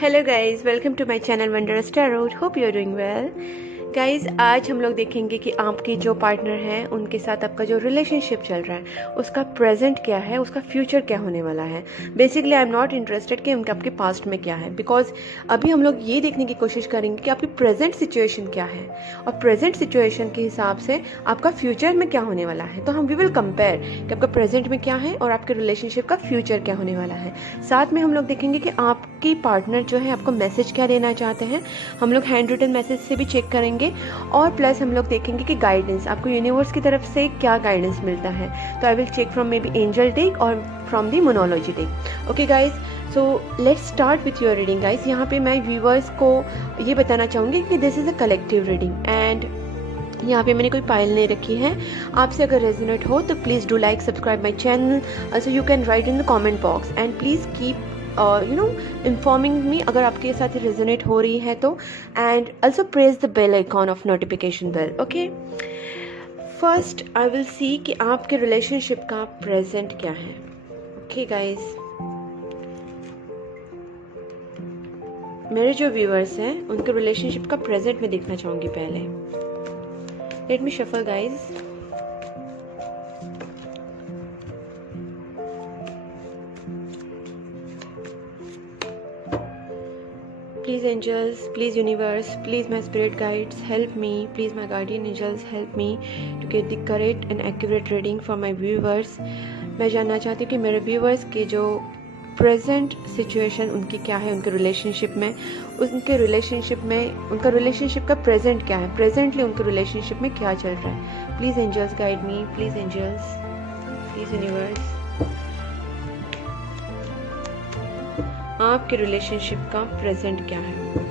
Hello guys, welcome to my channel wondrous tarot. Hope you are doing well. Guys, आज हम लोग देखेंगे कि आपकी जो पार्टनर है उनके साथ आपका जो रिलेशनशिप चल रहा है उसका प्रेजेंट क्या है, उसका फ्यूचर क्या होने वाला है। Basically I am not interested कि उनके आपके पास्ट में क्या है, बिकॉज अभी हम लोग ये देखने की कोशिश करेंगे कि आपकी प्रेजेंट सिचुएशन क्या है और प्रेजेंट सिचुएशन के हिसाब से आपका फ्यूचर में क्या होने वाला है। तो हम वी विल कंपेयर कि आपका प्रेजेंट में क्या है और आपके रिलेशनशिप का फ्यूचर क्या होने वाला है। साथ में हम लोग देखेंगे कि आपकी पार्टनर जो है आपको मैसेज क्या देना चाहते हैं। हम लोग हैंड रिटन मैसेज से भी चेक करेंगे और प्लस हम लोग देखेंगे कि गाइडेंस आपको यूनिवर्स की तरफ से क्या गाइडेंस मिलता है। तो I will check from maybe angel deck और from the monology deck. Okay guys, so let's start with your reading. Guys, यहाँ पे मैं व्यूवर्स को ये बताना चाहूँगी कि this is a collective reading and यहाँ पे मैंने कोई पाइल नहीं रखी है। आपसे अगर रेजोनेट हो तो please do like subscribe my channel. Also you can write in the comment box and please keep informing me अगर आपके साथ रेजोनेट हो रही है तो। And also press the bell icon of notification bell. Okay, first I will see कि आपके relationship का प्रेजेंट क्या है। ओके गाइज, मेरे जो व्यूअर्स हैं उनके रिलेशनशिप का प्रेजेंट में देखना चाहूँगी पहले। Let me shuffle guys. Please angels, please universe, please my spirit guides, help me. Please my guardian angels, help me to get the correct and accurate reading for my viewers. मैं जानना चाहती हूँ कि मेरे व्यूवर्स के जो present situation उनकी क्या है उनके रिलेशनशिप में, उनका रिलेशनशिप का प्रेजेंट क्या है, प्रेजेंटली उनके रिलेशनशिप में क्या चल रहा है। Please angels guide me, please angels, please universe. आपके रिलेशनशिप का प्रेजेंट क्या है,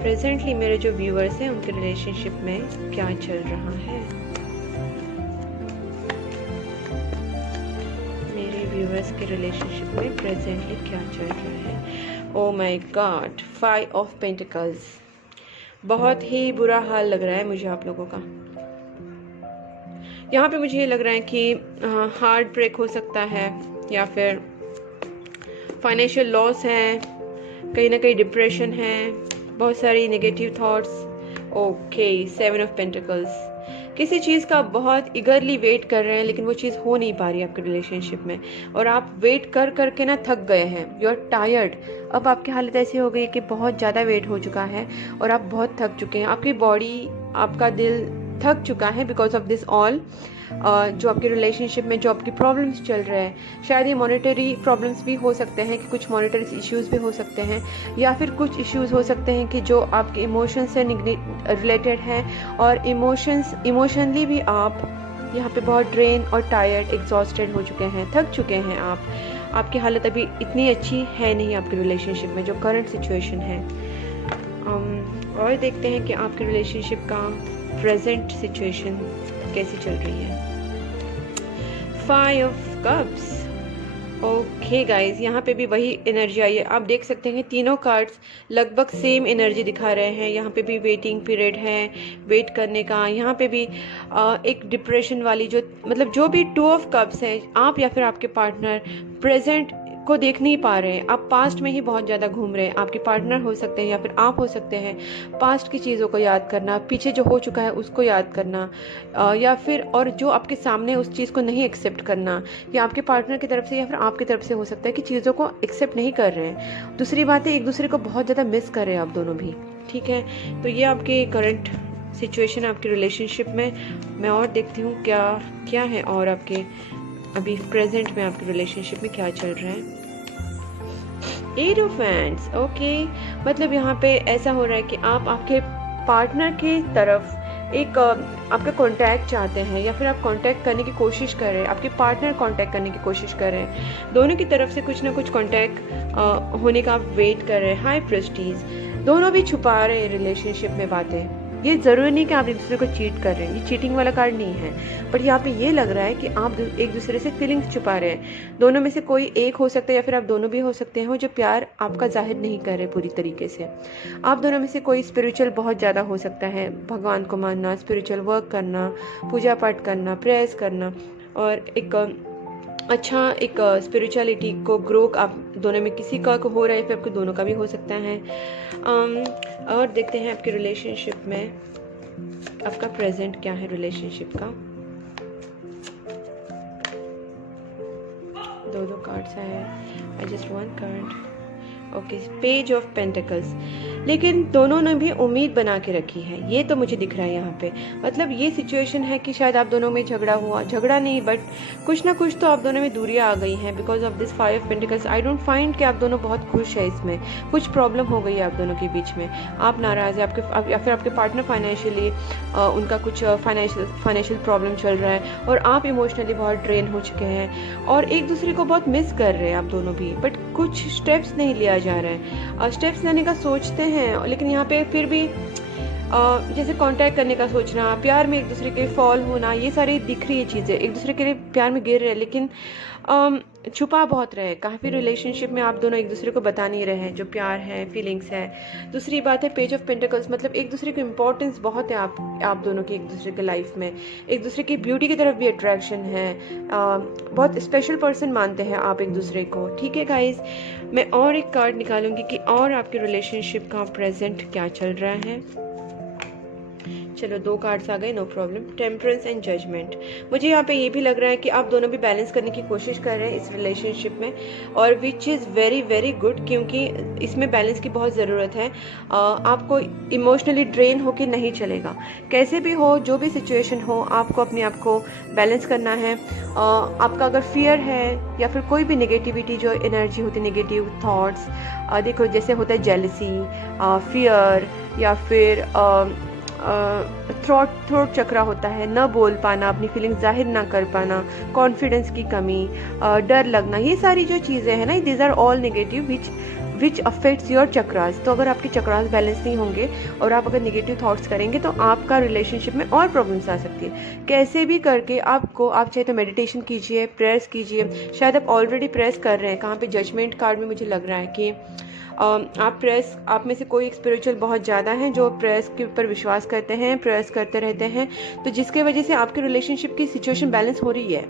प्रेजेंटली मेरे जो व्यूअर्स हैं उनके रिलेशनशिप में क्या चल रहा है। मेरे व्यूअर्स के रिलेशनशिप में प्रेजेंटली क्या चल रहा है। Oh my God, 5 of pentacles. बहुत ही बुरा हाल लग रहा है मुझे आप लोगों का। यहाँ पे मुझे ये लग रहा है कि हार्ट ब्रेक हो सकता है या फिर फाइनेंशियल लॉस है, कहीं ना कहीं डिप्रेशन है, बहुत सारी negative thoughts. Okay, 7 of pentacles. किसी चीज़ का बहुत ईगरली वेट कर रहे हैं लेकिन वो चीज़ हो नहीं पा रही आपके रिलेशनशिप में और आप वेट कर करके ना थक गए हैं। You are tired. अब आपकी हालत ऐसी हो गई कि बहुत ज़्यादा वेट हो चुका है और आप बहुत थक चुके हैं। आपकी बॉडी, आपका दिल थक चुका है बिकॉज ऑफ दिस ऑल। जो आपके रिलेशनशिप में जो आपकी प्रॉब्लम्स चल रहे हैं, शायद ये मॉनेटरी प्रॉब्लम्स भी हो सकते हैं कि कुछ मॉनेटरी इश्यूज भी हो सकते हैं या फिर कुछ इश्यूज हो सकते हैं कि जो आपके इमोशंस से रिलेटेड हैं और इमोशनली भी आप यहाँ पे बहुत ड्रेन और टायर्ड, एग्जॉस्टेड हो चुके हैं, थक चुके हैं आप। आपकी हालत अभी इतनी अच्छी है नहीं आपके रिलेशनशिप में जो करंट सिचुएशन है। और देखते हैं कि आपके रिलेशनशिप का प्रेजेंट सिचुएशन कैसी चल रही है। 5 ऑफ कप्स। ओके गाइज, यहाँ पे भी वही एनर्जी आई है। आप देख सकते हैं तीनों कार्ड्स लगभग सेम एनर्जी दिखा रहे हैं। यहाँ पे भी वेटिंग पीरियड है, वेट करने का। यहाँ पे भी एक डिप्रेशन वाली जो मतलब जो भी 2 ऑफ कप्स हैं, आप या फिर आपके पार्टनर प्रेजेंट को देख नहीं पा रहे हैं। आप पास्ट में ही बहुत ज़्यादा घूम रहे हैं। आपके पार्टनर हो सकते हैं या फिर आप हो सकते हैं। पास्ट की चीज़ों को याद करना, पीछे जो हो चुका है उसको याद करना, या फिर और जो आपके सामने उस चीज़ को नहीं एक्सेप्ट करना, या आपके पार्टनर की तरफ से या फिर आपकी तरफ से हो सकता है कि चीज़ों को एक्सेप्ट नहीं कर रहे हैं। दूसरी बात है, एक दूसरे को बहुत ज़्यादा मिस कर रहे हैं आप दोनों भी। ठीक है, तो ये आपके करंट सिचुएशन आपके रिलेशनशिप में। मैं और देखती हूँ क्या क्या है और आपके अभी प्रेजेंट में आपके रिलेशनशिप में क्या चल रहा है। 8 ऑफ हैंड्स। ओके, मतलब यहाँ पे ऐसा हो रहा है कि आप आपके पार्टनर की तरफ एक आपका कांटेक्ट चाहते हैं या फिर आप कांटेक्ट करने की कोशिश कर रहे हैं, आपके पार्टनर कांटेक्ट करने की कोशिश कर रहे हैं। दोनों की तरफ से कुछ ना कुछ कांटेक्ट होने का आप वेट कर रहे हैं। हाई प्रेस्टीज, दोनों भी छुपा रहे हैं रिलेशनशिप में बातें। ये ज़रूरी नहीं कि आप एक दूसरे को चीट कर रहे हैं, ये चीटिंग वाला कार्ड नहीं है, बट यहाँ पे ये लग रहा है कि आप एक दूसरे से फीलिंग्स छुपा रहे हैं। दोनों में से कोई एक हो सकता है या फिर आप दोनों भी हो सकते हैं जो प्यार आपका जाहिर नहीं कर रहे पूरी तरीके से। आप दोनों में से कोई स्पिरिचुअल बहुत ज़्यादा हो सकता है, भगवान को मानना, स्पिरिचुअल वर्क करना, पूजा पाठ करना, प्रेयर्स करना और एक अच्छा एक स्पिरिचुअलिटी को ग्रो आप दोनों में किसी का को हो रहा है, फिर आपके दोनों का भी हो सकता है। और देखते हैं आपके रिलेशनशिप में आपका प्रेजेंट क्या है रिलेशनशिप का। दो कार्ड्स आए, I just one card. Okay, page of pentacles. लेकिन दोनों ने भी उम्मीद बना के रखी है, ये तो मुझे दिख रहा है यहाँ पे। मतलब ये सिचुएशन है कि शायद आप दोनों में झगड़ा हुआ, झगड़ा नहीं बट कुछ ना कुछ तो आप दोनों में दूरियां आ गई हैं because of this 5 of pentacles. I don't find कि आप दोनों बहुत खुश है, इसमें कुछ प्रॉब्लम हो गई है आप दोनों के बीच में। आप नाराज़ है आपके, या फिर आपके पार्टनर फाइनेंशियली उनका कुछ फाइनेंशियल प्रॉब्लम चल रहा है और आप इमोशनली बहुत ड्रेन हो चुके हैं और एक दूसरे को बहुत मिस कर रहे हैं आप दोनों भी, बट कुछ स्टेप्स नहीं लिया जा रहा है। स्टेप्स लेने का सोचते हैं लेकिन यहाँ पे फिर भी जैसे कांटेक्ट करने का सोचना, प्यार में एक दूसरे के फॉल होना, ये सारी दिख रही है चीज़ें, एक दूसरे के लिए प्यार में गिर रहे हैं लेकिन छुपा बहुत रहे। काफ़ी रिलेशनशिप में आप दोनों एक दूसरे को बता नहीं रहे हैं जो प्यार है, फीलिंग्स है। दूसरी बात है पेज ऑफ पेंटिकल्स, मतलब एक दूसरे की इंपॉर्टेंस बहुत है आप दोनों की एक दूसरे के लाइफ में। एक दूसरे की ब्यूटी की तरफ भी अट्रैक्शन है, बहुत स्पेशल पर्सन मानते हैं आप एक दूसरे को। ठीक है गाइज, मैं और एक कार्ड निकालूंगी कि और आपके रिलेशनशिप का प्रेजेंट क्या चल रहा है। चलो 2 कार्ड्स आ गए, no problem. Temperance and judgement. मुझे यहाँ पे ये भी लग रहा है कि आप दोनों भी बैलेंस करने की कोशिश कर रहे हैं इस रिलेशनशिप में, और विच इज़ वेरी वेरी गुड, क्योंकि इसमें बैलेंस की बहुत ज़रूरत है। आपको इमोशनली ड्रेन होके नहीं चलेगा, कैसे भी हो, जो भी सिचुएशन हो, आपको अपने आप को बैलेंस करना है। आपका अगर फियर है या फिर कोई भी नेगेटिविटी जो एनर्जी होती है, नेगेटिव थॉट्स, देखो जैसे होता है जेलसी, फियर, या फिर थ्रोट चक्रा होता है, न बोल पाना, अपनी फीलिंग जाहिर ना कर पाना, कॉन्फिडेंस की कमी, डर लगना, ये सारी जो चीज़ें हैं ना, these are all negative which affects your chakras. तो अगर आपके चक्रास बैलेंस नहीं होंगे और आप अगर नेगेटिव थॉट्स करेंगे तो आपका रिलेशनशिप में और प्रॉब्लम्स आ सकती है। कैसे भी करके आप चाहे तो मेडिटेशन कीजिए, प्रेयर्स कीजिए, शायद आप ऑलरेडी प्रेयर्स कर रहे हैं। कहाँ पे जजमेंट कार्ड में मुझे लग रहा है कि आप में से कोई एक स्पिरिचुअल बहुत ज़्यादा हैं जो प्रेयर्स के ऊपर विश्वास करते हैं, प्रेयर्स करते रहते हैं, तो जिसके वजह से आपके रिलेशनशिप की सिचुएशन बैलेंस हो रही है।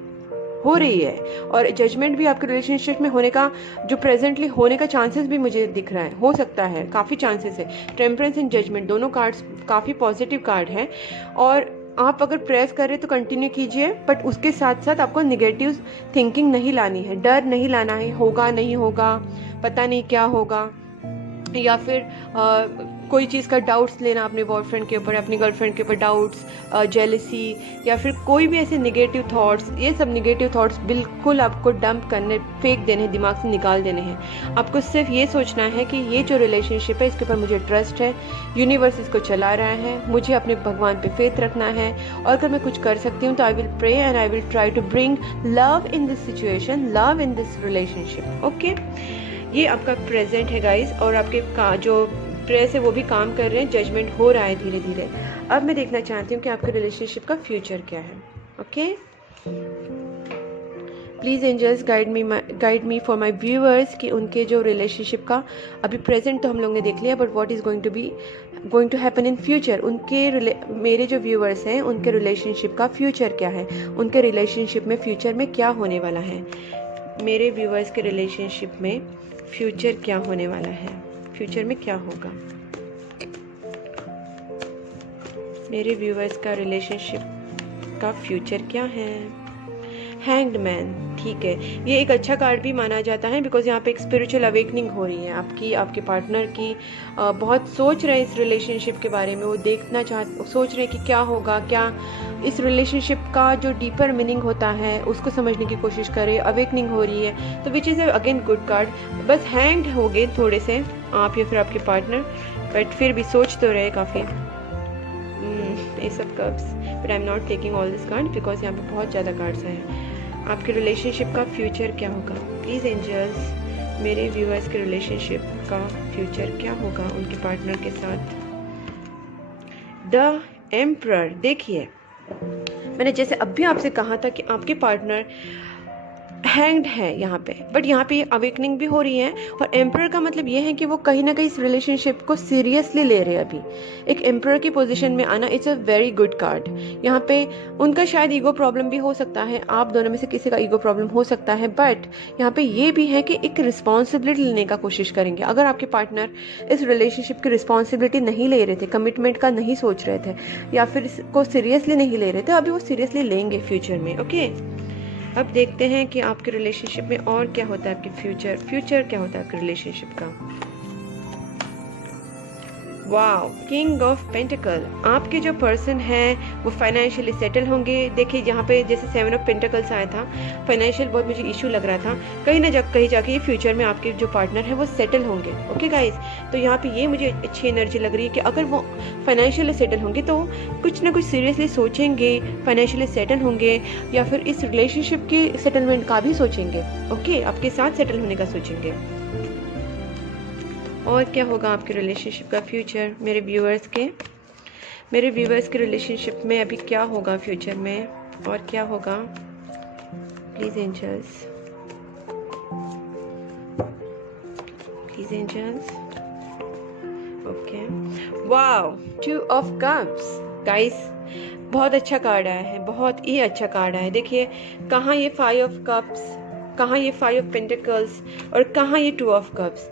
और जजमेंट भी आपके रिलेशनशिप में होने का, जो प्रेजेंटली होने का चांसेस भी मुझे दिख रहा है, हो सकता है, काफ़ी चांसेस है। टेम्परेंस एंड जजमेंट दोनों कार्ड्स काफ़ी पॉजिटिव कार्ड है, और आप अगर प्रेस कर रहे तो कंटिन्यू कीजिए, बट उसके साथ साथ आपको नेगेटिव थिंकिंग नहीं लानी है, डर नहीं लाना है, होगा नहीं होगा, पता नहीं क्या होगा, या फिर कोई चीज़ का डाउट्स लेना अपने बॉयफ्रेंड के ऊपर, अपनी गर्लफ्रेंड के ऊपर डाउट्स, जेलसी, या फिर कोई भी ऐसे नेगेटिव थॉट्स, ये सब नेगेटिव थॉट्स बिल्कुल आपको डंप करने, फेंक देने, दिमाग से निकाल देने हैं। आपको सिर्फ ये सोचना है कि ये जो रिलेशनशिप है इसके ऊपर मुझे ट्रस्ट है, यूनिवर्स इसको चला रहा है, मुझे अपने भगवान पे फेथ रखना है, और अगर मैं कुछ कर सकती हूँ तो I will pray and I will try to bring love in this situation, love in this relationship. Okay, ये आपका प्रेजेंट है गाइस, और आपके जो प्रेस है वो भी काम कर रहे हैं, जजमेंट हो रहा है धीरे धीरे। अब मैं देखना चाहती हूँ कि आपके रिलेशनशिप का फ्यूचर क्या है। Okay, please angels guide me for my viewers कि उनके जो रिलेशनशिप का अभी प्रेजेंट तो हम लोग ने देख लिया, but what is going to happen in future. मेरे जो व्यूअर्स हैं उनके रिलेशनशिप का फ्यूचर क्या है, उनके रिलेशनशिप में फ्यूचर में क्या होने वाला है। मेरे व्यूअर्स के रिलेशनशिप में फ्यूचर क्या होने वाला है, फ्यूचर में क्या होगा मेरे व्यूअर्स का रिलेशनशिप का फ्यूचर क्या है। हैंग्ड मैन, ठीक है, ये एक अच्छा कार्ड भी माना जाता है बिकॉज यहाँ पे एक स्पिरिचुअल अवेकनिंग हो रही है आपके पार्टनर की। बहुत सोच रहे हैं इस रिलेशनशिप के बारे में, वो सोच रहे हैं कि क्या होगा, क्या इस रिलेशनशिप का जो डीपर मीनिंग होता है उसको समझने की कोशिश करें, अवेकनिंग हो रही है, तो which is again good card. बस हैंग्ड हो गए थोड़े से आप या फिर आपके पार्टनर, बट फिर भी सोच तो रहे काफ़ी। S of cups, but I am not taking all this card because यहाँ पे बहुत ज़्यादा कार्ड्स हैं। आपके रिलेशनशिप का फ्यूचर क्या होगा, प्लीज़ एंजल्स मेरे व्यूअर्स के रिलेशनशिप का फ्यूचर क्या होगा उनके पार्टनर के साथ। द एम्परर, देखिए मैंने जैसे अभी आपसे कहा था कि आपके पार्टनर हैंग्ड है यहाँ पे, बट यहाँ पे अवेकनिंग भी हो रही है। और एम्परर का मतलब ये है कि वो कहीं ना कहीं इस रिलेशनशिप को सीरियसली ले रहे हैं। अभी एक एम्परर की पोजीशन में आना, it's a very good card. यहाँ पे उनका शायद ईगो प्रॉब्लम भी हो सकता है, आप दोनों में से किसी का ईगो प्रॉब्लम हो सकता है, बट यहाँ पे ये भी है कि एक रिस्पॉन्सिबिलिटी लेने का कोशिश करेंगे। अगर आपके पार्टनर इस रिलेशनशिप की रिस्पॉन्सिबिलिटी नहीं ले रहे थे, कमिटमेंट का नहीं सोच रहे थे, या फिर इसको सीरियसली नहीं ले रहे थे, अभी वो सीरियसली लेंगे फ्यूचर में। ओके, अब देखते हैं कि आपके रिलेशनशिप में और क्या होता है, आपके फ्यूचर क्या होता है आपके रिलेशनशिप का। Wow, king of pentacle. आपके जो पर्सन है वो फाइनेंशियली सेटल होंगे। देखिए यहाँ पे जैसे 7 ऑफ पेंटिकल्स आया था, फाइनेंशियल बहुत मुझे इशू लग रहा था, कहीं जाके ये फ्यूचर में आपके जो पार्टनर है वो सेटल होंगे। ओके गाइज, तो यहाँ पे ये मुझे अच्छी एनर्जी लग रही है कि अगर वो फाइनेंशियली सेटल होंगे तो कुछ ना कुछ सीरियसली सोचेंगे, फाइनेंशियली सेटल होंगे, या फिर इस रिलेशनशिप की सेटलमेंट का भी सोचेंगे। ओके, आपके साथ सेटल होने का सोचेंगे। और क्या होगा आपके रिलेशनशिप का फ्यूचर मेरे व्यूअर्स के रिलेशनशिप में अभी क्या होगा फ्यूचर में, और क्या होगा please angels, okay. Wow, 2 of cups guys, बहुत अच्छा कार्ड आया है, बहुत ही अच्छा कार्ड आया है। देखिए कहाँ ये 5 ऑफ कप्स, कहाँ ये 5 ऑफ पेंटिकल्स, और कहाँ ये 2 ऑफ कप्स।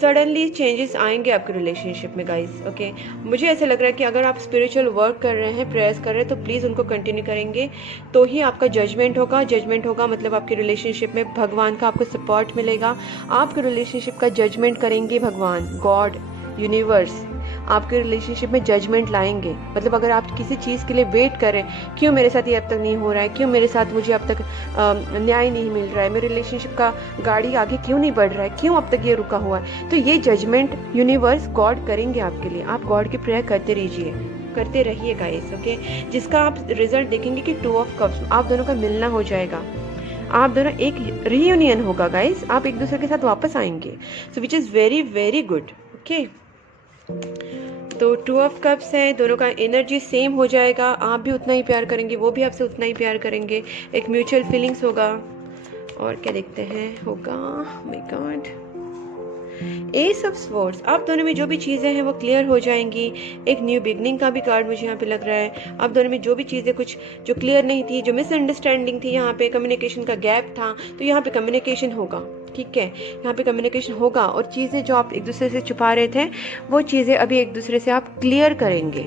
सडनली चेंजेस आएंगे आपके रिलेशनशिप में गाइस। ओके, मुझे ऐसा लग रहा है कि अगर आप स्पिरिचुअल वर्क कर रहे हैं, प्रेयर्स कर रहे हैं, तो प्लीज़ उनको कंटिन्यू करेंगे तो ही आपका जजमेंट होगा मतलब आपके रिलेशनशिप में भगवान का आपको सपोर्ट मिलेगा। आपके रिलेशनशिप का जजमेंट करेंगे भगवान, गॉड, यूनिवर्स आपके रिलेशनशिप में जजमेंट लाएंगे। मतलब अगर आप किसी चीज़ के लिए वेट करें, क्यों मेरे साथ ये अब तक नहीं हो रहा है, क्यों मेरे साथ मुझे अब तक न्याय नहीं मिल रहा है, मेरे रिलेशनशिप का गाड़ी आगे क्यों नहीं बढ़ रहा है, क्यों अब तक ये रुका हुआ है, तो ये जजमेंट यूनिवर्स गॉड करेंगे आपके लिए। आप गॉड की प्रेयर करते रहिए गाइस। ओके, जिसका आप रिजल्ट देखेंगे कि 2 ऑफ कप्स, आप दोनों का मिलना हो जाएगा, आप दोनों एक रीयूनियन होगा गाइस, आप एक दूसरे के साथ वापस आएंगे, so which is very very good. Okay, तो 2 ऑफ कप्स है, दोनों का एनर्जी सेम हो जाएगा, आप भी उतना ही प्यार करेंगे, वो भी आपसे उतना ही प्यार करेंगे, एक म्यूचुअल फीलिंग्स होगा। और क्या देखते हैं होगा, my God, S of swords. आप दोनों में जो भी चीज़ें हैं वो क्लियर हो जाएंगी। एक न्यू बिगनिंग का भी कार्ड मुझे यहाँ पे लग रहा है। आप दोनों में जो भी चीज़ें कुछ जो क्लियर नहीं थी, जो मिसअंडरस्टैंडिंग थी, यहाँ पे कम्युनिकेशन का गैप था, तो यहाँ पे कम्युनिकेशन होगा। ठीक है, यहाँ पे कम्युनिकेशन होगा, और चीज़ें जो आप एक दूसरे से छुपा रहे थे वो चीज़ें अभी एक दूसरे से आप क्लियर करेंगे,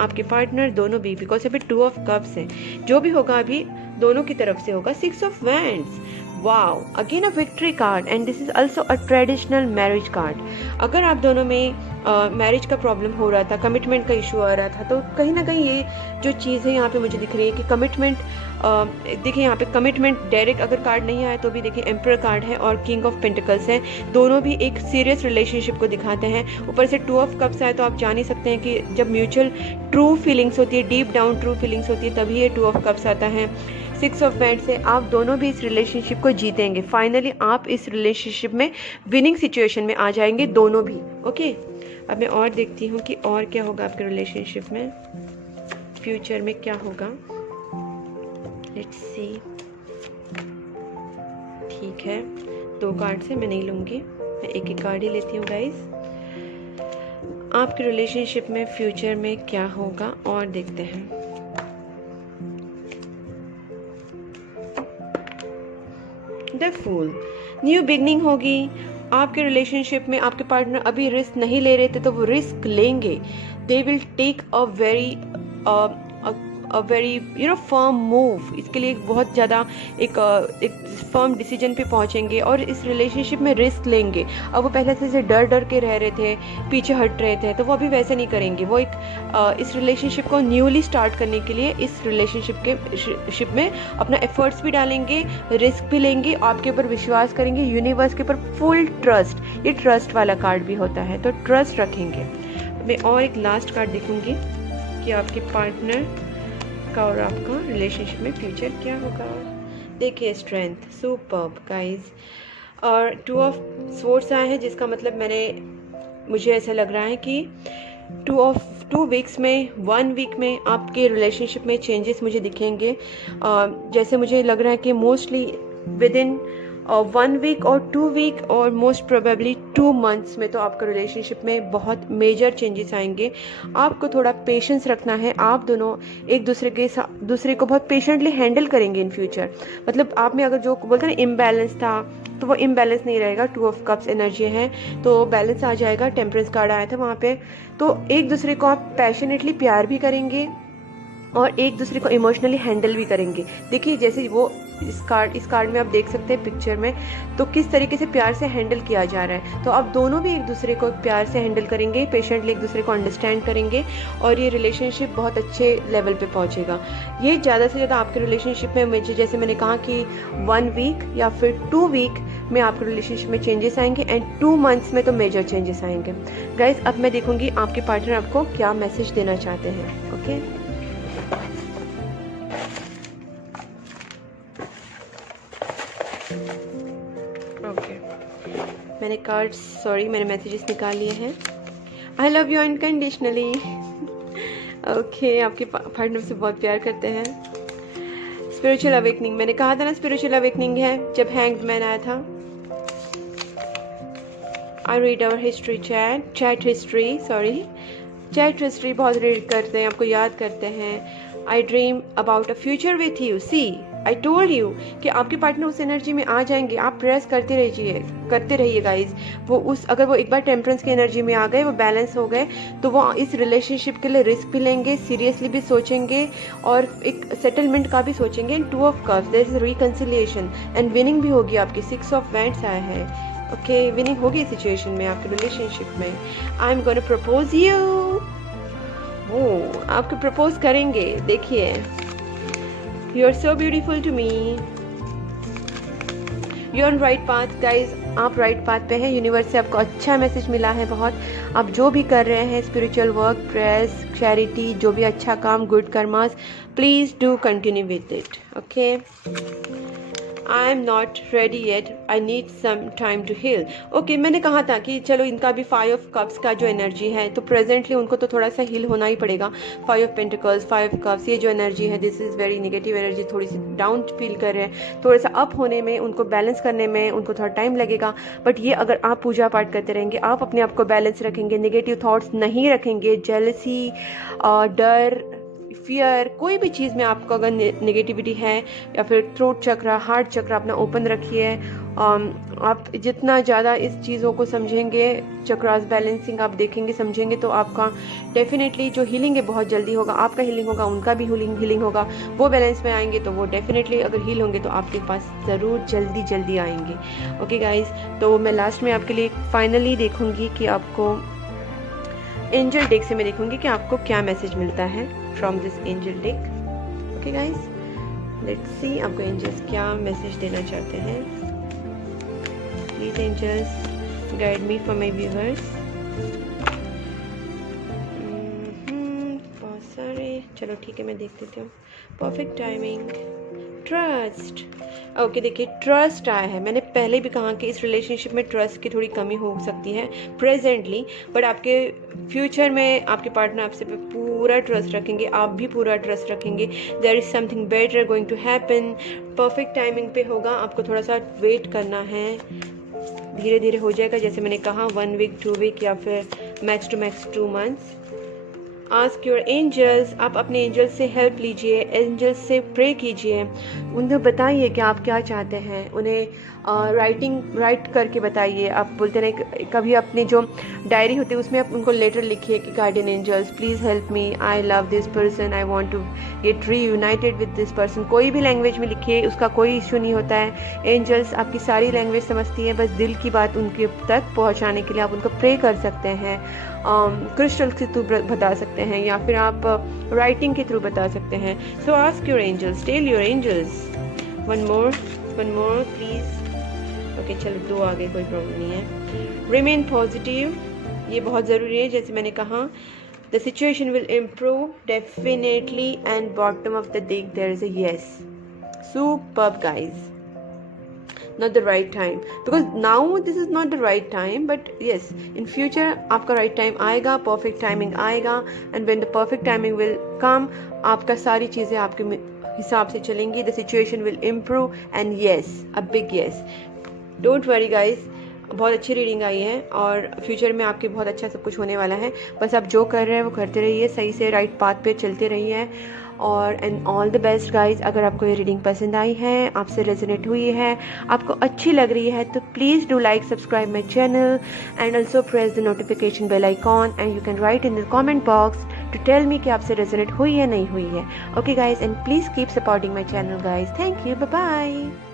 आपके पार्टनर दोनों भी, बिकॉज अभी 2 ऑफ कप्स है। जो भी होगा अभी दोनों की तरफ से होगा। 6 of wands, wow, again a victory card, and this is also a traditional marriage card. अगर आप दोनों में मैरिज का प्रॉब्लम हो रहा था, कमिटमेंट का इशू आ रहा था, तो कहीं ना कहीं ये जो चीज़ है यहाँ पे मुझे दिख रही है कि कमिटमेंट, देखिए यहाँ पे कमिटमेंट डायरेक्ट अगर कार्ड नहीं आया तो भी देखिए एम्परर कार्ड है और किंग ऑफ पेंटिकल्स है, दोनों भी एक सीरियस रिलेशनशिप को दिखाते हैं। ऊपर से 2 ऑफ कप्स आए तो आप जान ही सकते हैं कि जब म्यूचुअल ट्रू फीलिंग्स होती है, डीप डाउन ट्रू फीलिंग्स होती है, तभी ये 2 ऑफ कप्स आता है। 6 ऑफ वैंड्स से आप दोनों भी इस रिलेशनशिप को जीतेंगे। फाइनली आप इस रिलेशनशिप में विनिंग सिचुएशन में आ जाएंगे दोनों भी। ओके, अब मैं और देखती हूँ कि और क्या होगा आपके रिलेशनशिप में, फ्यूचर में क्या होगा। लेट्स सी, ठीक है, 2 कार्ड से मैं नहीं लूँगी, मैं एक ही कार्ड ही लेती हूँ गाइस। आपके रिलेशनशिप में फ्यूचर में क्या होगा और देखते हैं। द फूल, न्यू बिगनिंग होगी आपके रिलेशनशिप में। आपके पार्टनर अभी रिस्क नहीं ले रहे थे तो वो रिस्क लेंगे। They will take a very firm move. इसके लिए बहुत ज़्यादा एक फर्म डिसीजन पे पहुंचेंगे और इस रिलेशनशिप में रिस्क लेंगे। अब वो पहले से डर के रह रहे थे, पीछे हट रहे थे, तो वो अभी वैसे नहीं करेंगे। वो एक इस रिलेशनशिप को न्यूली स्टार्ट करने के लिए इस रिलेशनशिप में अपना एफर्ट्स भी डालेंगे, रिस्क भी लेंगे, आपके ऊपर विश्वास करेंगे, यूनिवर्स के ऊपर फुल ट्रस्ट। ये ट्रस्ट वाला कार्ड भी होता है, तो ट्रस्ट रखेंगे। मैं और एक लास्ट कार्ड देखूंगी कि आपके पार्टनर का और आपका रिलेशनशिप में फ्यूचर क्या होगा। देखिए स्ट्रेंथ, सुपर्ब गाइस, और 2 ऑफ स्वॉर्ड्स आए हैं, जिसका मतलब मुझे ऐसा लग रहा है कि 2 वीक्स में, 1 वीक में आपके रिलेशनशिप में चेंजेस मुझे दिखेंगे। जैसे मुझे लग रहा है कि मोस्टली विद इन 1 वीक और 2 वीक और मोस्ट प्रोबेबली 2 मंथ्स में तो आपका रिलेशनशिप में बहुत मेजर चेंजेस आएंगे। आपको थोड़ा पेशेंस रखना है। आप दोनों एक दूसरे को बहुत पेशेंटली हैंडल करेंगे इन फ्यूचर। मतलब आप में अगर जो बोलते हैं ना इम्बैलेंस था, तो वो इम्बैलेंस नहीं रहेगा। 2 ऑफ कप्स एनर्जी है तो बैलेंस आ जाएगा। टेम्परेंस कार्ड आया था वहाँ पे। तो एक दूसरे को आप पैशनेटली प्यार भी करेंगे और एक दूसरे को इमोशनली हैंडल भी करेंगे। देखिए जैसे वो इस कार्ड में आप देख सकते हैं पिक्चर में, तो किस तरीके से प्यार से हैंडल किया जा रहा है। तो आप दोनों भी एक दूसरे को प्यार से हैंडल करेंगे, पेशेंटली एक दूसरे को अंडरस्टैंड करेंगे और ये रिलेशनशिप बहुत अच्छे लेवल पे पहुंचेगा। ये ज़्यादा से ज़्यादा आपके रिलेशनशिप में मुझे जैसे मैंने कहा कि 1 वीक या फिर 2 वीक में आपके रिलेशनशिप में चेंजेस आएंगे एंड 2 मंथ्स में तो मेजर चेंजेस आएंगे। गाइज अब मैं देखूंगी आपके पार्टनर आपको क्या मैसेज देना चाहते हैं। ओके मैंने कार्ड्स मैंने मैसेजेस निकाल लिए हैं। I love you unconditionally. Okay आपके पार्टनर से बहुत प्यार करते हैं। स्पिरिचुअल अवेकनिंग, मैंने कहा था ना स्पिरिचुअल अवेकनिंग है जब हैंग्ड मैन आया था। I read our history chat history बहुत रीड करते हैं, आपको याद करते हैं। I dream about a future with you. See I told you कि आपके पार्टनर उस एनर्जी में आ जाएंगे। आप प्रेस करते रहिए गाइज। अगर वो एक बार टेम्परेंस की एनर्जी में आ गए, वो बैलेंस हो गए, तो वो इस रिलेशनशिप के लिए रिस्क भी लेंगे, सीरियसली भी सोचेंगे और एक सेटलमेंट का भी सोचेंगे। 2 of cups, there is reconciliation and winning भी होगी आपकी। 6 ऑफ वैंड्स आया है। ओके विनिंग होगी सिचुएशन में, आपके रिलेशनशिप में। I am gonna propose you. वो आपको प्रपोज करेंगे। देखिए you are so beautiful to me. You on right path guys. आप राइट पाथ पे हैं। यूनिवर्स से आपको अच्छा मैसेज मिला है बहुत। आप जो भी कर रहे हैं, स्पिरिचुअल वर्क, प्रेयर्स, चैरिटी, जो भी अच्छा काम, good karmas, please do continue with it. Okay I am not ready yet, I need some time to heal. Okay मैंने कहा था कि चलो इनका भी 5 ऑफ कप्स का जो एनर्जी है, तो प्रेजेंटली उनको तो थोड़ा सा हील होना ही पड़ेगा। 5 ऑफ पेंटिकल्स, 5 कप्स, ये जो एनर्जी है this is very negative energy. थोड़ी सी डाउन फील कर रहे हैं, थोड़ा सा अप होने में, उनको बैलेंस करने में उनको थोड़ा टाइम लगेगा। बट ये अगर आप पूजा पाठ करते रहेंगे, आप अपने आप को बैलेंस रखेंगे, नेगेटिव थॉट्स नहीं रखेंगे, जेलसी, डर, फियर, कोई भी चीज़ में आपको अगर नेगेटिविटी है, या फिर थ्रोट चक्र, हार्ट चक्र अपना ओपन रखिए। आप जितना ज़्यादा इस चीज़ों को समझेंगे, चक्रास बैलेंसिंग आप देखेंगे, समझेंगे, तो आपका डेफिनेटली जो हीलिंग है बहुत जल्दी होगा। आपका हीलिंग होगा, उनका भी हीलिंग होगा। वो बैलेंस में आएंगे तो वो डेफिनेटली अगर हील होंगे तो आपके पास ज़रूर जल्दी आएंगे। ओके गाइज, तो मैं लास्ट में आपके लिए फाइनली देखूंगी कि आपको एंजल डेक से मैं देखूंगी कि आपको क्या मैसेज मिलता है from this angel deck. Okay guys, let's see आपको एंजल्स क्या मैसेज देना चाहते हैं। Please angels guide me for my viewers. बहुत सारे, चलो ठीक है मैं देख लेती हूँ। Perfect timing, trust. ओके देखिए ट्रस्ट आया है। मैंने पहले भी कहा कि इस रिलेशनशिप में ट्रस्ट की थोड़ी कमी हो सकती है प्रेजेंटली, बट आपके फ्यूचर में आपके पार्टनर आपसे पे पूरा ट्रस्ट रखेंगे, आप भी पूरा ट्रस्ट रखेंगे। There is something better going to happen. Perfect timing पे होगा, आपको थोड़ा सा वेट करना है, धीरे धीरे हो जाएगा। जैसे मैंने कहा 1 वीक, 2 वीक या फिर max to max 2 months. Ask your angels, आप अपने एंजल्स से हेल्प लीजिए, एंजल्स से प्रे कीजिए, उन्हें बताइए कि आप क्या चाहते हैं। उन्हें राइट करके बताइए। आप बोलते हैं कभी अपनी जो डायरी होती है उसमें आप उनको लेटर लिखिए कि guardian angels please help me, I love this person, I want to get reunited with this person. कोई भी लैंग्वेज में लिखिए, उसका कोई इश्यू नहीं होता है। एंजल्स आपकी सारी लैंग्वेज समझती है, बस दिल की बात उनके तक पहुँचाने के लिए आप उनको प्रे कर सकते हैं। क्रिस्टल के थ्रू बता सकते हैं या फिर आप राइटिंग के थ्रू बता सकते हैं। So ask your angels, tell your angels. One more please. Okay चलो 2 आ गए, कोई प्रॉब्लम नहीं है। रिमेन पॉजिटिव, ये बहुत ज़रूरी है। जैसे मैंने कहा the situation will improve definitely and bottom of the deck there is a yes. Superb guys, not the right time, because now this is not the right time, but yes, in future आपका right time आएगा, perfect timing आएगा, and when the perfect timing will come, आपका सारी चीज़ें आपके हिसाब से चलेंगी, the situation will improve, and yes, a big yes. Don't worry guys, बहुत अच्छी रीडिंग आई है और फ्यूचर में आपके बहुत अच्छा सब कुछ होने वाला है. बस आप जो कर रहे हैं वो करते रहिए, सही से राइट पाथ पे चलते रहिए. और and all the best guys. अगर आपको ये रीडिंग पसंद आई है, आपसे रेजोनेट हुई है, आपको अच्छी लग रही है, तो please do like, subscribe my channel and also press the notification bell icon and you can write in the comment box to tell me कि आपसे रेजोनेट हुई या नहीं हुई है. Okay guys, and please keep supporting my channel guys. Thank you, bye bye.